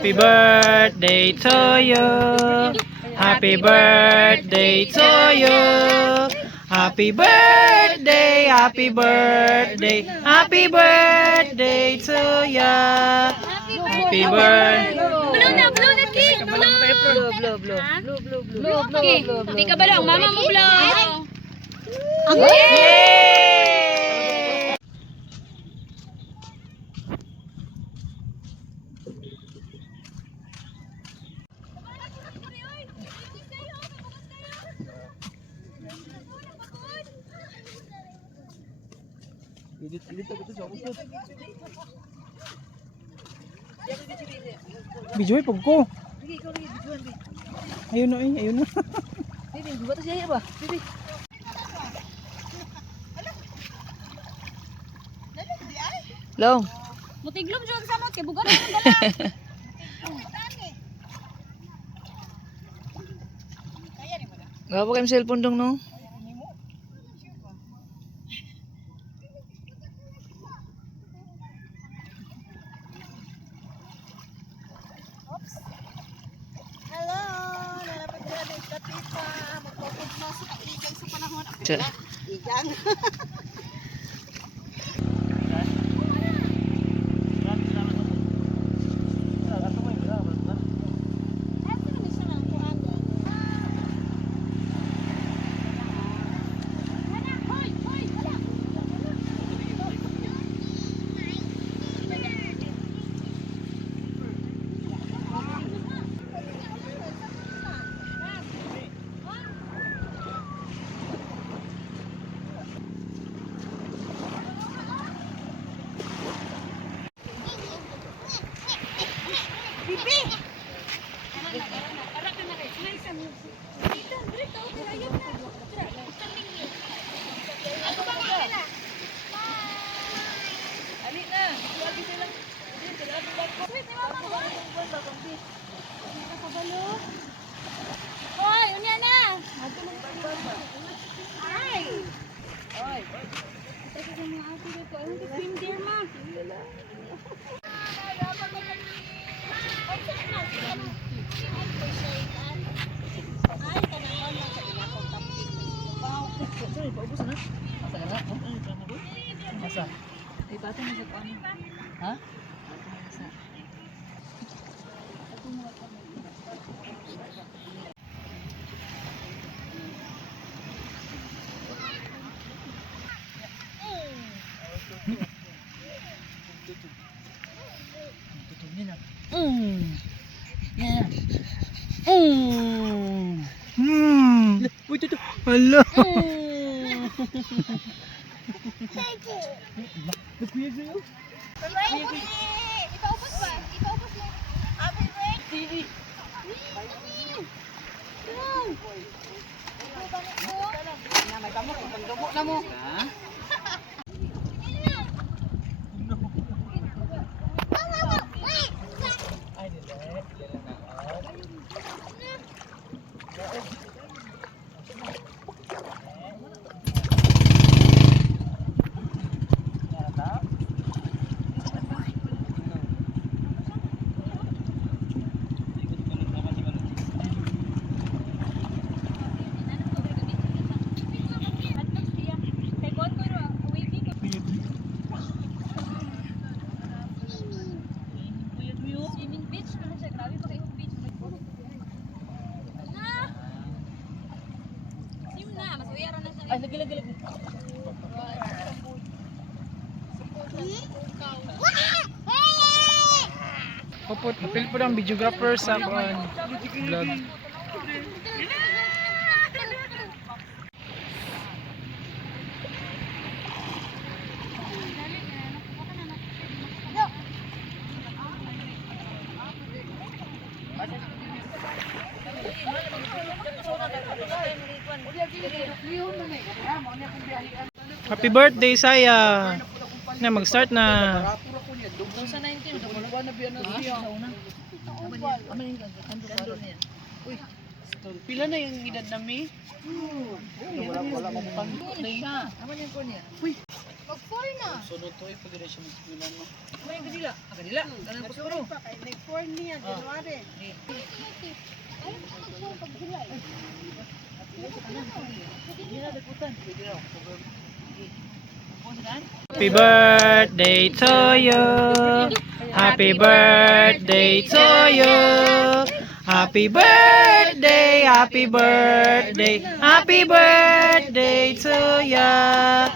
Happy birthday to you. Happy birthday to you. Happy birthday, happy birthday, happy birthday to ya. Happy birthday. Blue na, cake. Blue. Okay, di ka balong. Mama mo blow. Yay! Bijoy pag ko. Ayun na eh, ayun na. Bibi, buat siya ba? Bibi. Long. Mutiglom siya sa mo. Kibugan na ng dala. Gawa kayo cellphone dong no? Hello! Nalapit na rin sa tita. Mag-COVID na sa kaigang sa panahon. Tiyan. Igang. Hoy, unya na. Ay. Oy. Kasi sa mga ate dito, ang swim there ma. Sorry, paubos na. Masa ka na? Masa? Ay, pato na sa kuwan. Ha? Uy, tuto. Hala. Ipaubos ba? Ipaubos mo. Happy birthday. May kamot, pagdumo na mo. Swimming beach ko na siya. Grabe pa kayong beach. Na. Sim na, mas uyara na siya. Ay, lagi. Popot, napil po ng videographer sa kuan vlog. Happy birthday saya. Na mag-start na. 2019, dumalawa na biyan na siya sa una. Aman yung kandor niya. Uy, pila na yung edad na mi? Wala mo kandor na siya. Aman yung ko niya. Uy, Mag-4 na. Sunod to pag rin siya mag-eskwela no. May kadila. Kadila. Kanang Mas puspuro. pa kay nag-4 niya, January. Ayaw ko mag-show pag July. Hindi na dagutan. Pwede raw. Happy birthday to you. Happy birthday to you. Happy birthday, happy birthday, happy birthday to ya.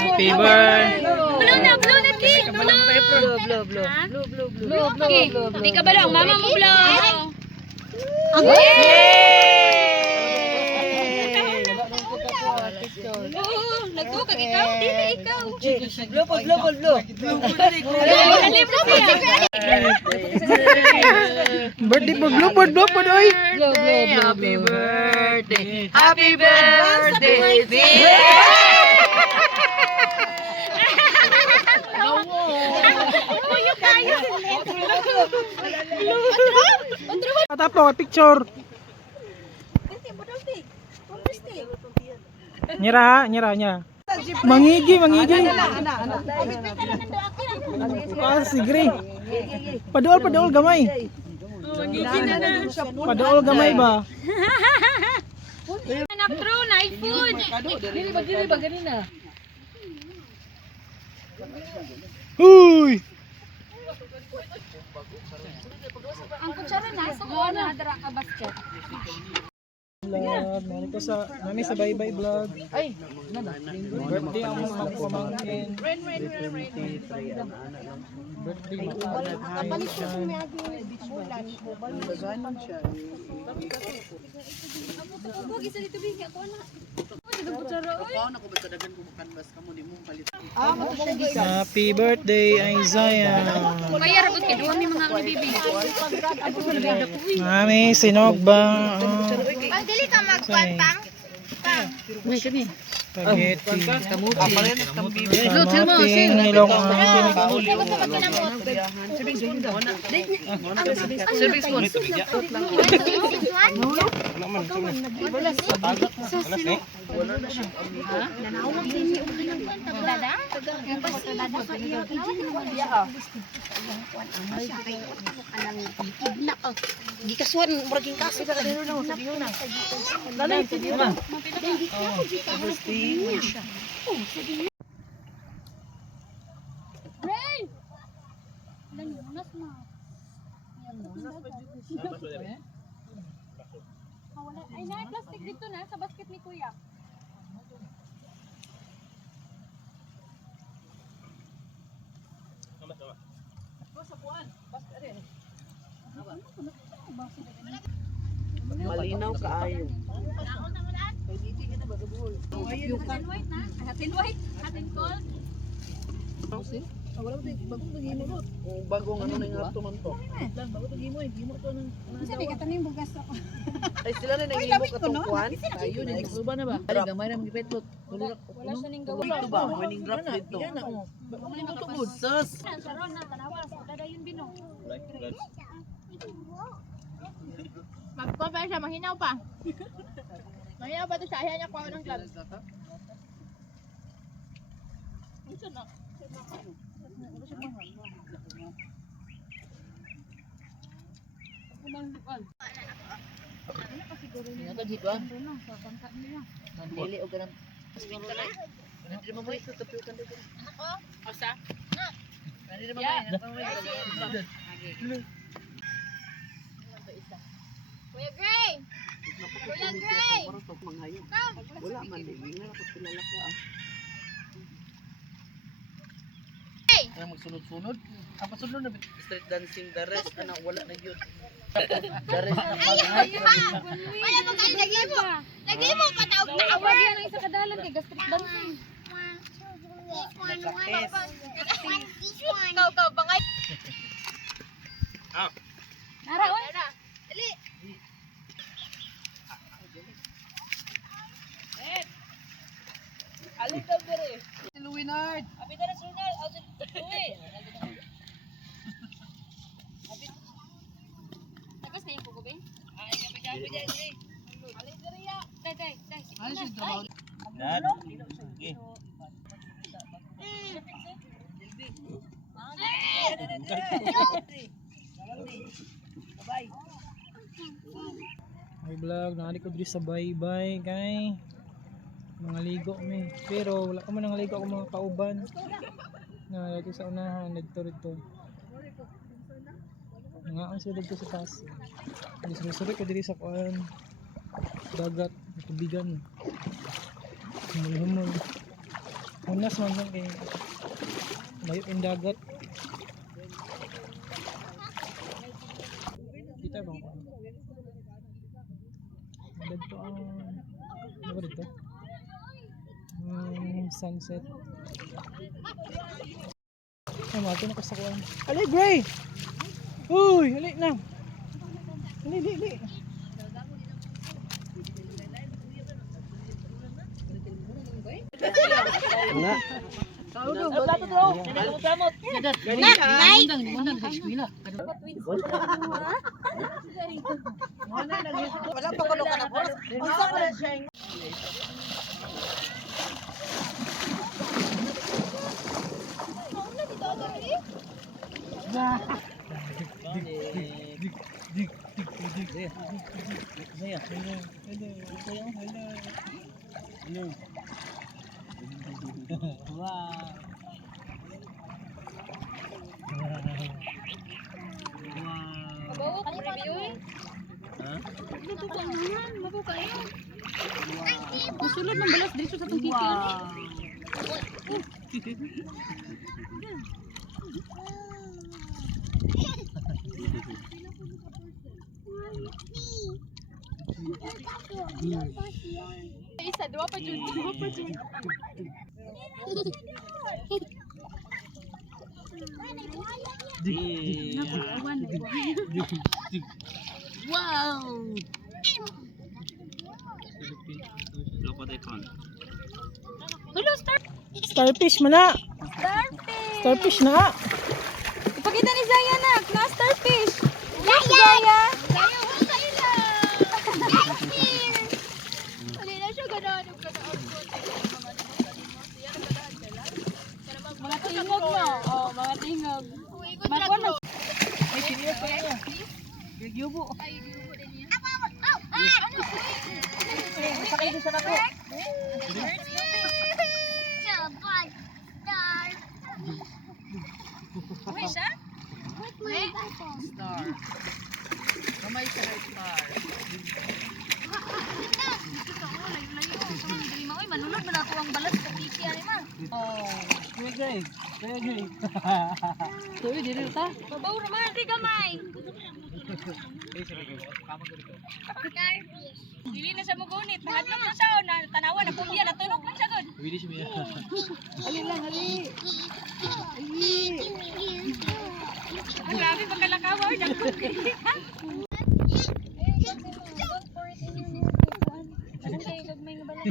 Happy birthday. Blue na, cake! Blue! Okay, di ka ba lang? Mama mo blue! Oo, nagtukag ikaw? Dili ikaw! Blue. Kalibro siya! Birthday po, blue po, oy. Happy birthday. Happy birthday. Tapo, picture. Nyera. Mangigi. Ah, sigri. Padol gamay. Padol gamay ba? Anak true, na food! Dili ba ganina? Huy! Ang kutsara nasa ko na dara ka basket. Vlog, nami sa bye-bye vlog. Ay, Birthday ang mga pamangkin. Birthday Kapalit ko kung may aging bulan. Huwag isa dito bigyan ko na. Ang kutsara, oy! Happy birthday, Isaiah. Kaya ragot ka, duwa may mga bibi. Mami, sinog ba? Ang dili ka magpantang. Spaghetti. Kamuti. Nilong Di kasuan muraging kasi ka dito na sa diyo na. Lalay, sige ma. Ray! Dali, unas na. Ay, na plastic dito na sa basket ni Kuya. Malinaw kaayo. Hatin white na. Hatin white. Hatin cold. Wala mo bagong gimo mo. O bagong ano ning ato man to. Lang bago gimo to nang. Sabi ka tanim bugas ako. Ay sila na nang imo katungkuan. Tayo ni nagsuba na ba? Ali gamay ra magipetlot. Wala siya ning gawin. Ito ba? Winning drop dito. Yan na oh. Mo ning tubod sus. Saron na tanawa sa dadayon binong. Magpapay siya, mahinaw pa. Mahinaw pa ito siya, ayaw niya kuha ng club. Nya ka dito ah. Dili og ganang. Nandiyan mo ito tapio kan dito. Ako? Osa? Nandiyan mo. Kuya Gray! Kuya Gray! Wala man din. Nga ako kilala ka ah. Kaya magsunod-sunod. Apa sunod na street dancing the rest ana wala na gyud. The rest na mag-hype. Wala mo kayo, nag-ibo! Nag-ibo, pataog na Awag yan ang isa kadalan kay gastric dancing. Ikaw, bangay. Nara, oy. Dali. Alin daw dire? Si Luwinard. Abi dara sunod. Uy. Tagas na yung kukubi. Ay gabi diyan. Alin diri ya. Dai. Ay si trabaho. May vlog, nakali ko dito sa bye-bye kay mga ligo mi. Pero wala ko man nangaligo ako mga kauban. Na dito sa unahan, dito. Nga ang sila dito sa taas. Sumisuri ko dito sa kuan. Dagat, tubigan. Humul-humul. Unas man lang kay layo yung dagat. Kita ba ko? Dito ang ano ba dito? Sunset. Ay, mati na ko sa kuwan. Alay, Gray! Uy, alay na! Alay. Wala pa ko ka na po. Unsa pa na siya? Bawa ko review eh. Dito ka naman, mako kayo. Musulod ng balas dito sa tong kiki. Isa, dua pa jud. Wow! Hello, Starfish man na! starfish! Starfish na! Ipakita ni Zaya na starfish! Yes, Zaya! Zaya, huwag kayo lang! Hindi na siya gano'n. Mga tingog no? Oo, mga tingog. Magwa na. Ay, serious pa yan. Gyubo. Sakay din sa nako. Uy, siya? Star. Kamay sa star. Uy, manunod mo na ako ang balas sa tiki, ma. Gray. Tuwi, dito ta. Babaw naman, di gamay. Dili na siya mugunit. Mahadlok na siya. Tanawa na pumbya. Natunog lang siya gud. Ali lang, ali. Ang grabe pagkalakawa. Ano kayo gagmay nga balas?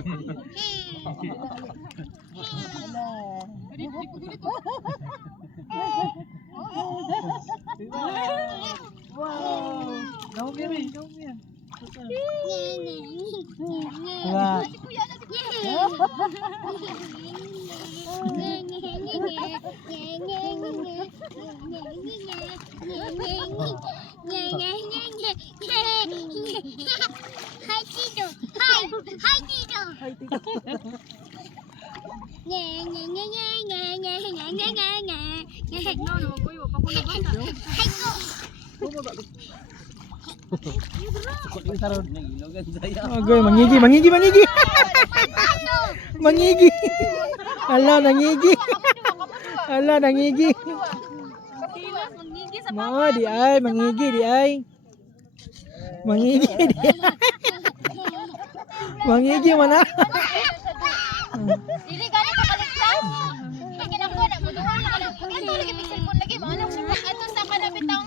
Wow. Gawin yan. Wala. Hi Tito. Hi Tito. Agoy, mangigi. Mangigi. Ala, nangigi. Tilas, manggigi sa Mga di ay, mangigi di ay. Mangigi mana? Dili gani ka kaligtas. Kaya na ko na muduha na lang. Ito lagi pixel phone lagi mo anak siya. Ato sa kanapit tang.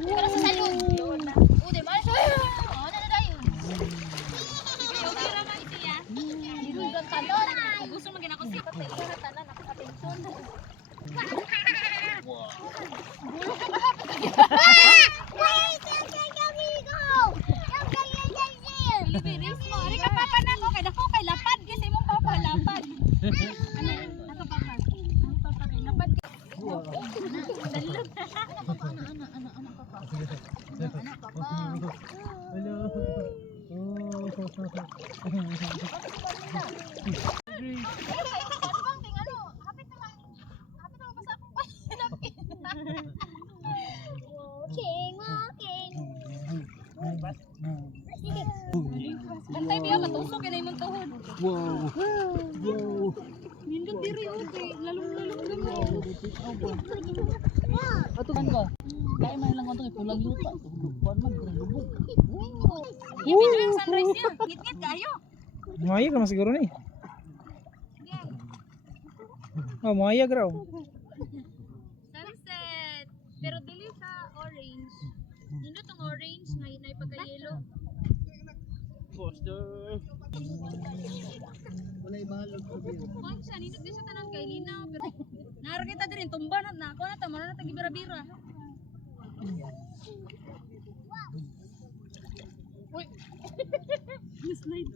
Pero sa salon. Ude man siya. Ano na dayon? Okay ra man siya. Dili gan talon. Gusto magina ko siya patay sa tanan nakapatensyon. Bibiris mo. Ari ka papa na ko. Kaya dako kay lapad. Kasi mong papa lapad. Ano? Ako papa. Ano papa kay lapad? Dalog. Hello. Oh. Walking, walking. Bantay biya matusok kay imong tuhod. Wow. Wow. Nindot diri okay, lalong-lalong. Ato kan ba? Kaya man lang konto pulang yuta. Kuan man lubog. Ibig yung sunrise niya. Ngit-ngit kayo. Mayag naman siguro ni. Oh, mayag raw. Sunset. Pero dili sa orange. Nindot ang orange na pagka-yellow. Walay balog ko biyo. Kung siya, nindot din siya tanan kay linaw. Pero naro kita din tumba na ako na tamo na tagibira-bira. Uy. Slide.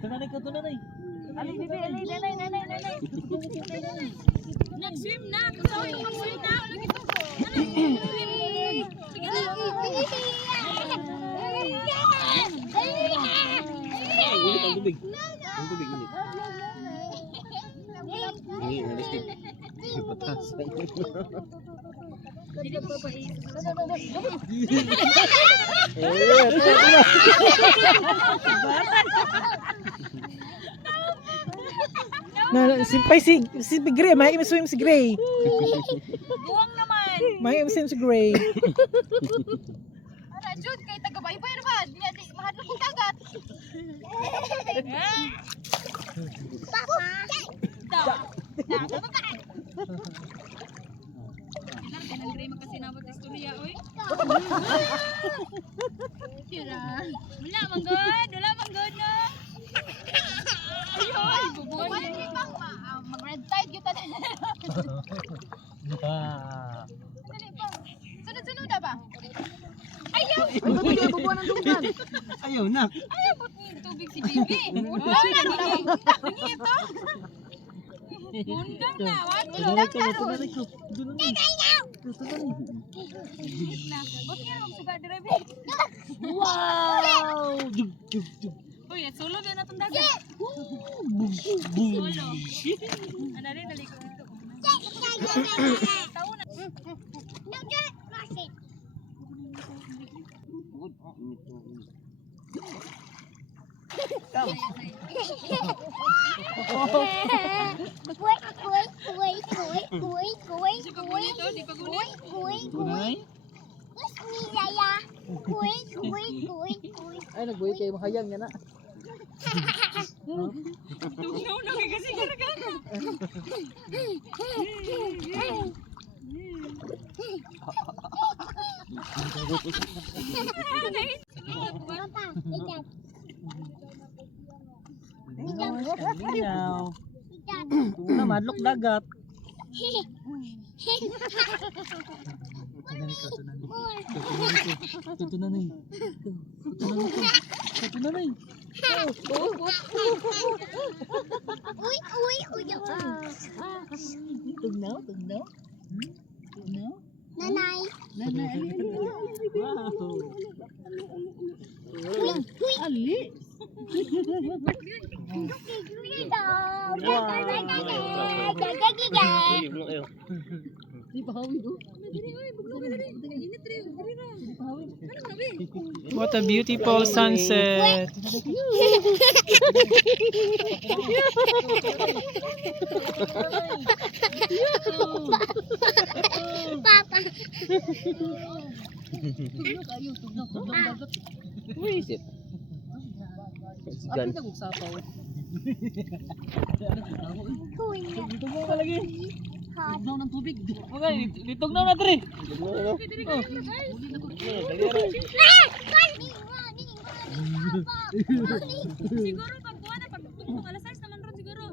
Tunanay ko tunanay. Ali, bibi, ali, nanay. Nag-swim na. Gusto ko mag-swim na. Ano gito ko? Sige na. Ulit ang tubig. Ang tubig ulit. Ini holistic. Patas. Hindi pa pa Si Gray, may swim si Gray. Buwang naman. May swim si Gray. Ara, Jude, kay taga-baybay naman. Di mahadlok kong dagat. Papa. Kanang Gray magkasinabot sa istorya, oy. Wala manggod, no. Ay, bubuhay. Mag-red tide yun tayo. Dali pa. Sunod-sunod na ba? Ayaw! Ayaw na. Ayaw po yung tubig si Bibi. Undang na, hindi ito. Undang na, Tunanay ko, tunanay ko. Tunanay. na. Ba't nga magsuga dire, Bibi? Wow! Jug jug jug. Uy, at sulog yan natong dagat. Solo. Ano rin, naliko dito. Taon na. No, just wash it. Ay, nagbuhay kayo mahayang yan na. Tugnaw na kay kasi karagana. Linaw. Una madlok dagat. Tunanay. Tunanay. Tugnaw. Tugnaw. Nanay. Wow. Ali. Di pahawi do. What a beautiful sunset. Papa. Tugnaw dagat. Isip. Apa ka magsapaw? Tugnaw ka lagi. Tugnaw ng tubig. Okay, litugnaw na dre. Siguro pag kuha na, pag tungkol alas 6 naman ron siguro.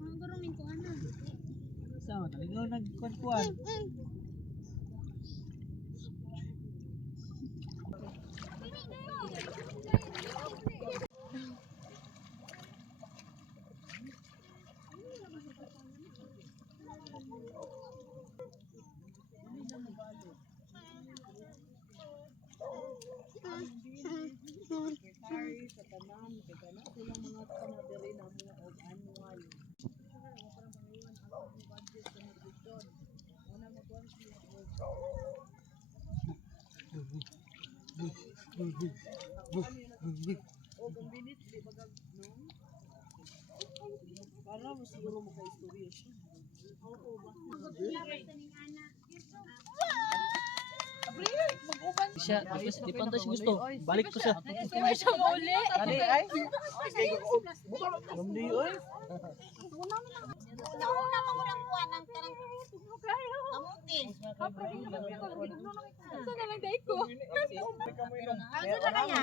Mga gurong ning kuha na. Sama talaga nagkuan-kuan. silang mga kanadere na mo o annual. Budget sa nutrition. Una mo tuwan siya o gambinis di bagag no? Para mo siguro maka-istorya siya. Siya, di pantay si gusto. Balik ko siya. Siya mo uli. Ani ay? Gamdi oy. Una mo nang buwan ng kanang kamuti. Saan na lang dahil ko? Ano na kanya?